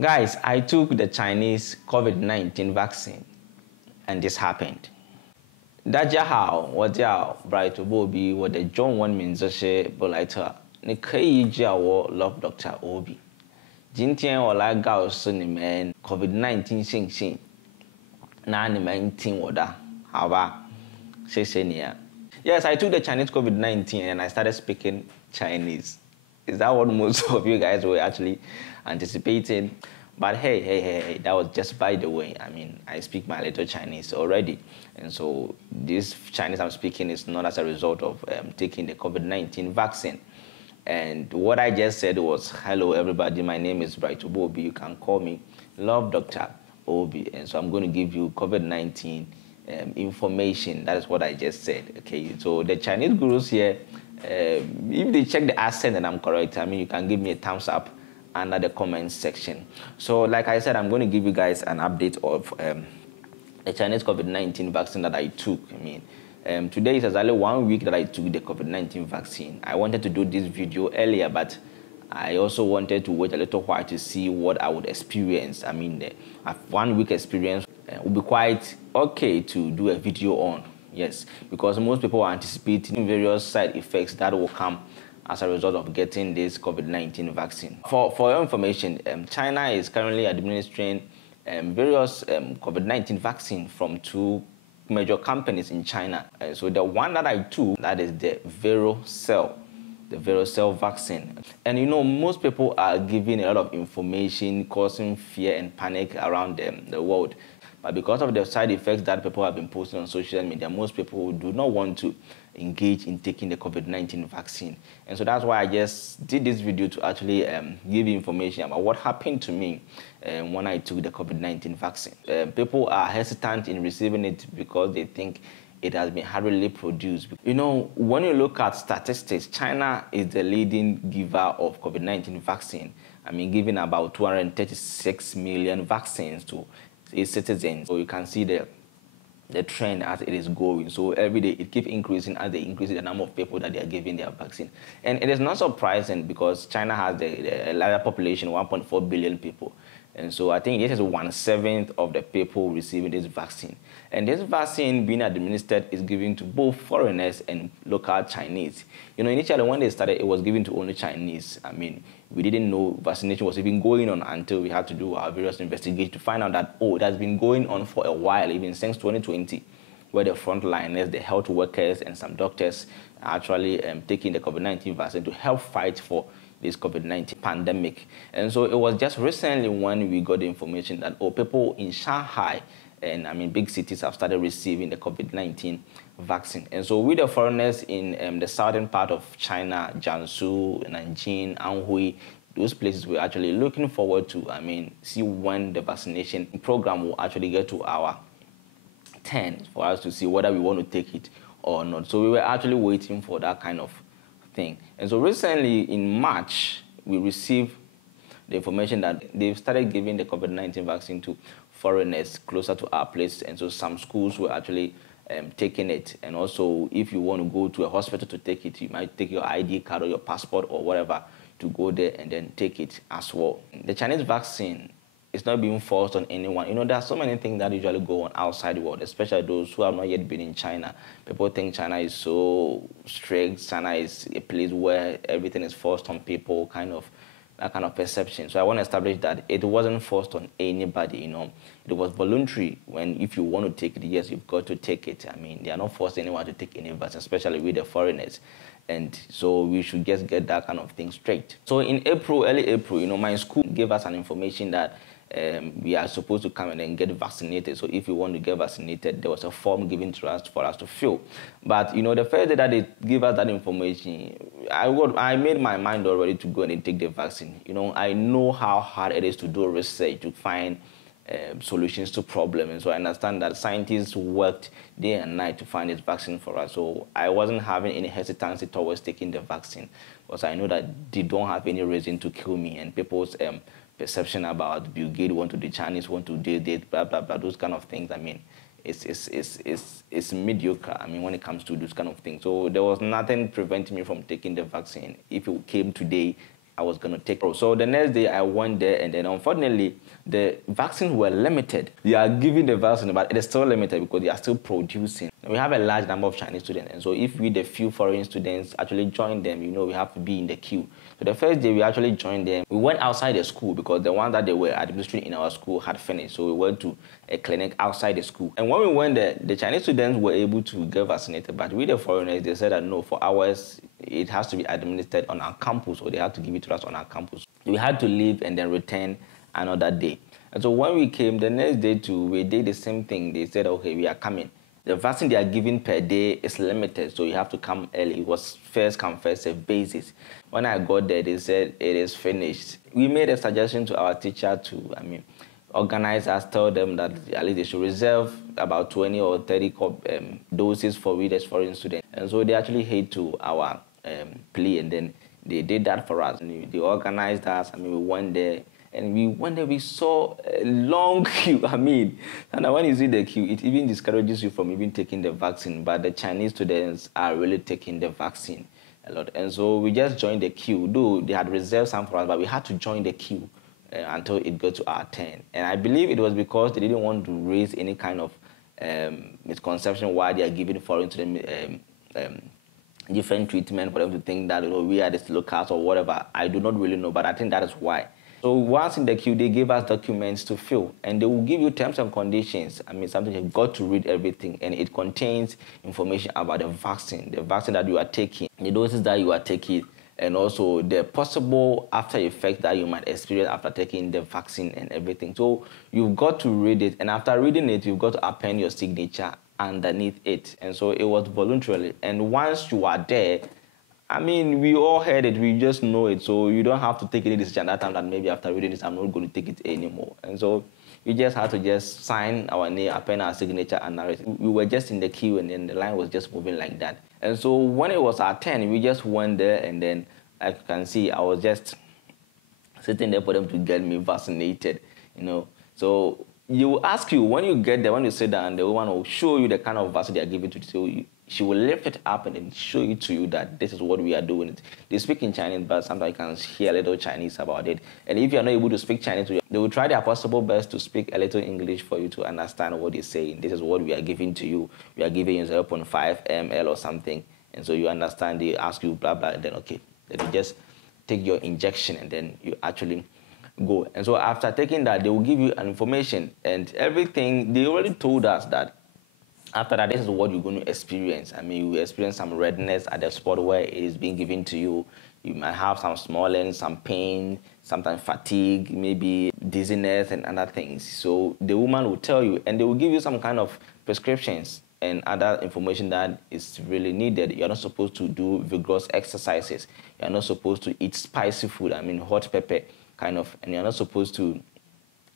Guys, I took the Chinese COVID-19 vaccine and this happened. Daja how what ya bright Obi what the John 1 means bolita ne kai jawo love Dr. Obi. Jintian or like gao sunny man COVID-19 sing na ni man tin wada. How about say yes, I took the Chinese COVID-19 and I started speaking Chinese. Is that what most of you guys were actually anticipating? But hey, that was just by the way. I mean, I speak my little Chinese already. And so this Chinese I'm speaking is not as a result of taking the COVID-19 vaccine. And what I just said was, hello everybody, my name is Bright Obi. You can call me Love Dr. Obi. And so I'm going to give you COVID-19 information. That is what I just said. Okay, so the Chinese gurus here, if they check the accent and I'm correct, I mean, you can give me a thumbs up under the comments section. So like I said, I'm going to give you guys an update of the Chinese COVID-19 vaccine that I took. I mean, today is exactly 1 week that I took the COVID-19 vaccine. I wanted to do this video earlier, but I also wanted to wait a little while to see what I would experience. I mean, a 1 week experience would be quite okay to do a video on. Yes, because most people are anticipating various side effects that will come as a result of getting this COVID-19 vaccine. For your information, China is currently administering various COVID-19 vaccines from two major companies in China. So the one that I took, that is the Verocell vaccine. And you know, most people are giving a lot of information, causing fear and panic around the world. But because of the side effects that people have been posting on social media, most people do not want to engage in taking the COVID-19 vaccine. And so that's why I just did this video to actually give information about what happened to me when I took the COVID-19 vaccine. People are hesitant in receiving it because they think it has been hurriedly produced. You know, when you look at statistics, China is the leading giver of COVID-19 vaccine. I mean, giving about 236 million vaccines to its citizens. So you can see the trend as it is going. So every day it keeps increasing as they increase the number of people that they are giving their vaccine. And it is not surprising because China has the larger population, 1.4 billion people. And so I think this is 1/7 of the people receiving this vaccine. And this vaccine being administered is given to both foreigners and local Chinese. You know, initially when they started, it was given to only Chinese. I mean, we didn't know vaccination was even going on until we had to do our various investigations to find out that, oh, it has been going on for a while, even since 2020, where the frontliners, the health workers, and some doctors are actually taking the COVID-19 vaccine to help fight for this COVID-19 pandemic. And so it was just recently when we got the information that, oh, people in Shanghai and I mean big cities have started receiving the COVID-19 vaccine. And so with the foreigners in the southern part of China, Jiangsu, Nanjing, Anhui, those places we're actually looking forward to, I mean, see when the vaccination program will actually get to our turn for us to see whether we want to take it or not. So we were actually waiting for that kind of thing. And so recently in March, we received the information that they've started giving the COVID-19 vaccine to foreigners closer to our place. And so some schools were actually taking it. And also, if you want to go to a hospital to take it, you might take your ID card or your passport or whatever to go there and then take it as well. The Chinese vaccine is not being forced on anyone. You know, there are so many things that usually go on outside the world, especially those who have not yet been in China. People think China is so strict. China is a place where everything is forced on people, that kind of perception. So I want to establish that it wasn't forced on anybody, you know. It was voluntary. If you want to take it, yes, you've got to take it. I mean, they are not forcing anyone to take any vaccine, especially with the foreigners. And so we should just get that kind of thing straight. So in April, early April, you know, my school gave us an information that we are supposed to come and then get vaccinated. So if you want to get vaccinated, there was a form given to us for us to fill. But, you know, the first day that they give us that information, I made my mind already to go and take the vaccine. You know, I know how hard it is to do research, to find solutions to problems. And so I understand that scientists worked day and night to find this vaccine for us. So I wasn't having any hesitancy towards taking the vaccine because I know that they don't have any reason to kill me, and people's perception about Bill Gates want to the Chinese want to do this, blah, blah, blah, those kind of things. I mean, it's mediocre, I mean, when it comes to those kind of things. So there was nothing preventing me from taking the vaccine. If it came today, I was going to take. So the next day I went there, and then unfortunately, the vaccines were limited. They are giving the vaccine, but it is still limited because they are still producing. We have a large number of Chinese students, and so if we, the few foreign students, actually join them, we have to be in the queue. So the first day we actually joined them, we went outside the school because the one that they were administering in our school had finished. So we went to a clinic outside the school. And when we went there, the Chinese students were able to get vaccinated, but with the foreigners, they said that no, for ours, it has to be administered on our campus, or they have to give it to us on our campus. We had to leave and then return another day. And so when we came the next day too, we did the same thing. They said, okay, we are coming. The vaccine they are giving per day is limited, so you have to come early. It was first come, first served basis. When I got there, they said it is finished. We made a suggestion to our teacher to, organize us, tell them that at least they should reserve about 20 or 30 doses for readers, foreign students. And so they actually heed to our plea, and then they did that for us. And they organized us. We went there. And we saw a long queue. And when you see the queue, it even discourages you from even taking the vaccine. But the Chinese students are really taking the vaccine a lot. And so we just joined the queue. Though they had reserved some for us, but we had to join the queue until it got to our turn. And I believe it was because they didn't want to raise any kind of misconception why they are giving foreign students different treatment, for them to think that we are the locals or whatever. I do not really know, but I think that is why. So once in the queue, they give us documents to fill, and they will give you terms and conditions. Something you've got to read everything, and it contains information about the vaccine that you are taking, the doses that you are taking, and also the possible after effects that you might experience after taking the vaccine and everything. So you've got to read it, and after reading it, you've got to append your signature underneath it. And so it was voluntarily, and once you are there, we all heard it, we just know it, so you don't have to take any decision at that time that maybe after reading this, I'm not going to take it anymore. And so we just had to just sign our name, append our signature, and narrate. We were just in the queue, and then the line was just moving like that. And so when it was our turn, we just went there, and then, as you can see, I was just sitting there for them to get me vaccinated, So you will ask you, when you get there, when you sit down, the woman will show you the kind of vaccine they are giving to you. So she will lift it up and then show it to you that this is what we are doing. They speak in Chinese, but sometimes you can hear a little Chinese about it. And if you are not able to speak Chinese, they will try their possible best to speak a little English for you to understand what they're saying. This is what we are giving to you. We are giving you 0.5 ml or something. And so you understand, they ask you blah, blah, and then okay. Then you just take your injection, and then you actually go. And so after taking that, they will give you an information and everything. They already told us that after that, this is what you're going to experience. You experience some redness at the spot where it is being given to you. You might have some swelling, some pain, sometimes fatigue, maybe dizziness and other things. So the woman will tell you, and they will give you some kind of prescriptions and other information that is really needed. You're not supposed to do vigorous exercises. You're not supposed to eat spicy food, hot pepper kind of, and you're not supposed to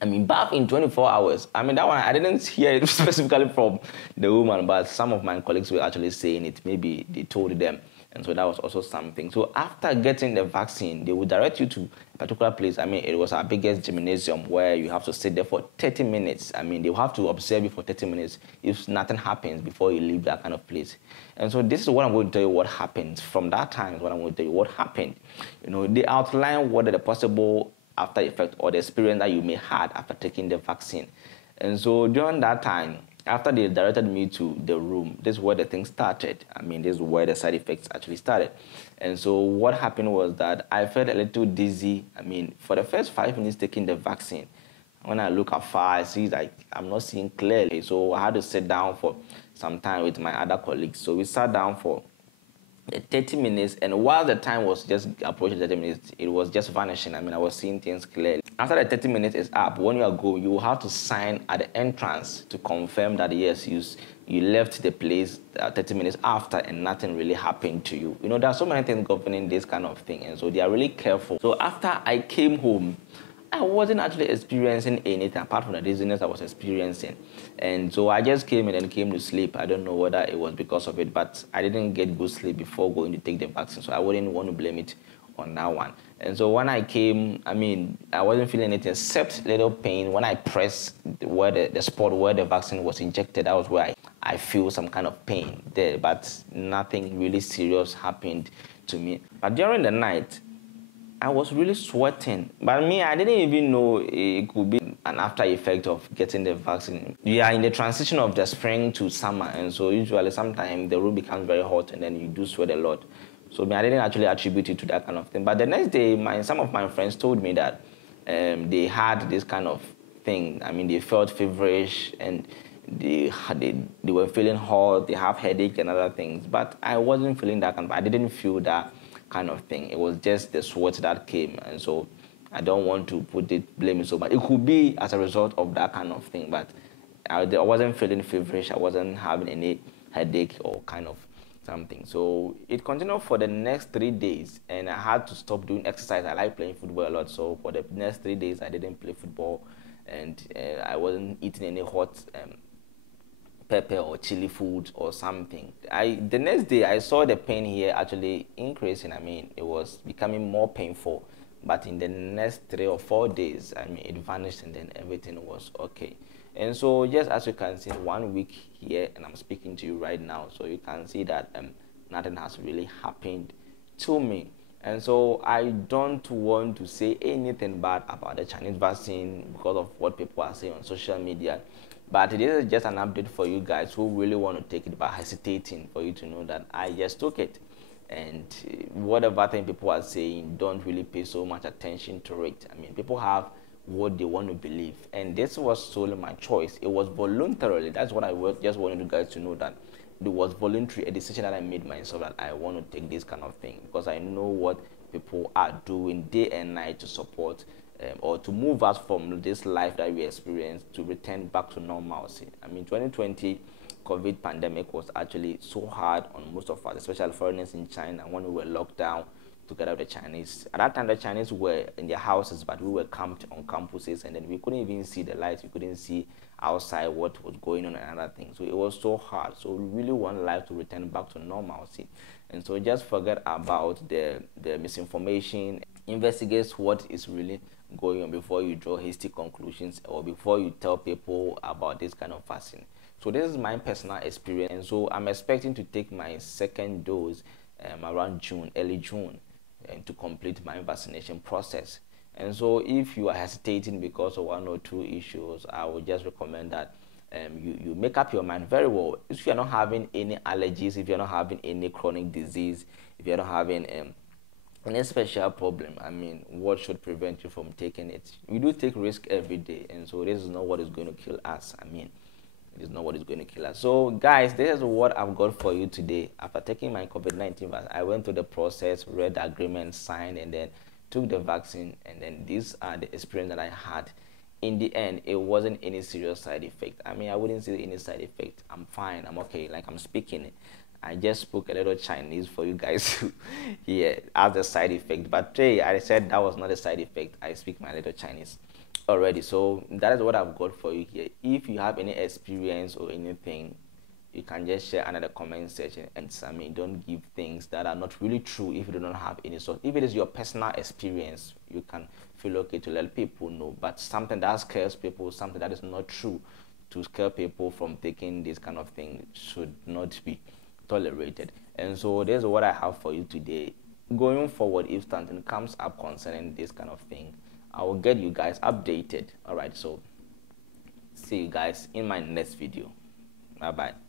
bath in 24 hours. That one, I didn't hear it specifically from the woman, but some of my colleagues were actually saying it. Maybe they told them. And so that was also something. So after getting the vaccine, they will direct you to a particular place. It was our biggest gymnasium where you have to sit there for 30 minutes. They will have to observe you for 30 minutes if nothing happens before you leave that kind of place. And so this is what I'm going to tell you what happened. From that time is what I'm going to tell you what happened. They outline what are the possible after effect or the experience that you may have after taking the vaccine. And so during that time, after they directed me to the room, this is where the thing started. This is where the side effects actually started. And so what happened was that I felt a little dizzy. For the first 5 minutes taking the vaccine, when I look afar, I see like I'm not seeing clearly. So I had to sit down for some time with my other colleagues. So we sat down for 30 minutes, and while the time was just approaching 30 minutes, it was just vanishing. I was seeing things clearly. After the 30 minutes is up, when you are going, you will have to sign at the entrance to confirm that yes, you left the place 30 minutes after and nothing really happened to you. There are so many things governing this kind of thing, and so they are really careful. So after I came home, I wasn't actually experiencing anything apart from the dizziness I was experiencing. And so I just came and then came to sleep. I don't know whether it was because of it, but I didn't get good sleep before going to take the vaccine, so I wouldn't want to blame it on that one. And so when I came, I wasn't feeling anything except little pain. When I pressed where the spot where the vaccine was injected, that was where I feel some kind of pain there, but nothing really serious happened to me. But during the night, I was really sweating. But me, I didn't even know it could be an after effect of getting the vaccine. We are in the transition of the spring to summer, and so usually sometimes the room becomes very hot and then you do sweat a lot. So me, I didn't actually attribute it to that kind of thing. But the next day, some of my friends told me that they had this kind of thing. I mean, they felt feverish and they were feeling hot, they have headache and other things. But I wasn't feeling that kind of, I didn't feel that kind of thing. It was just the sweat that came. And so I don't want to put it, blame it so much. It could be as a result of that kind of thing, but I wasn't feeling feverish. I wasn't having any headache or kind of something. So it continued for the next 3 days, and I had to stop doing exercise. I like playing football a lot, so for the next 3 days, I didn't play football, and I wasn't eating any hot pepper or chili food or something. The next day I saw the pain here actually increasing. I mean, it was becoming more painful. But in the next 3 or 4 days, I mean, it vanished and then everything was okay. And so just as you can see, 1 week here, and I'm speaking to you right now, so you can see that nothing has really happened to me. And so I don't want to say anything bad about the Chinese vaccine because of what people are saying on social media. But this is just an update for you guys who really want to take it but hesitating, for you to know that I just took it. And whatever thing people are saying, don't really pay so much attention to it. I mean, people have what they want to believe. And this was solely my choice. It was voluntarily. That's what I just wanted you guys to know, that it was voluntary, a decision that I made myself, that I want to take this kind of thing because I know what people are doing day and night to support or to move us from this life that we experience to return back to normalcy. I mean, 2020 COVID pandemic was actually so hard on most of us, especially foreigners in China, when we were locked down together with the Chinese. At that time, the Chinese were in their houses, but we were camped on campuses, and then we couldn't even see the lights. We couldn't see outside what was going on and other things. So it was so hard. So we really want life to return back to normalcy. And so just forget about the misinformation. Investigate what is really going on before you draw hasty conclusions or before you tell people about this kind of vaccine. So this is my personal experience, and so I'm expecting to take my second dose around June, early June, and to complete my vaccination process. And so if you are hesitating because of one or two issues, I would just recommend that you make up your mind very well. If you're not having any allergies, if you're not having any chronic disease, if you're not having any special problem, I mean, what should prevent you from taking it? We do take risk every day, and so this is not what is going to kill us. I mean, it is not what is going to kill us. So guys, this is what I've got for you today. After taking my COVID-19 vaccine, I went through the process, read the agreement, signed, and then took the vaccine. And then these are the experience that I had. In the end, it wasn't any serious side effect. I mean, I wouldn't say any side effect. I'm fine, I'm okay, like I'm speaking. I just spoke a little Chinese for you guys to hear as a side effect. But hey, I said that was not a side effect. I speak my little Chinese already. So that is what I've got for you here. If you have any experience or anything, you can just share under the comment section. And I mean, don't give things that are not really true if you do not have any source. If it is your personal experience, you can feel okay to let people know. But something that scares people, something that is not true, to scare people from taking this kind of thing should not be tolerated. And so this is what I have for you today. Going forward, if something comes up concerning this kind of thing, I will get you guys updated. All right, so see you guys in my next video. Bye bye.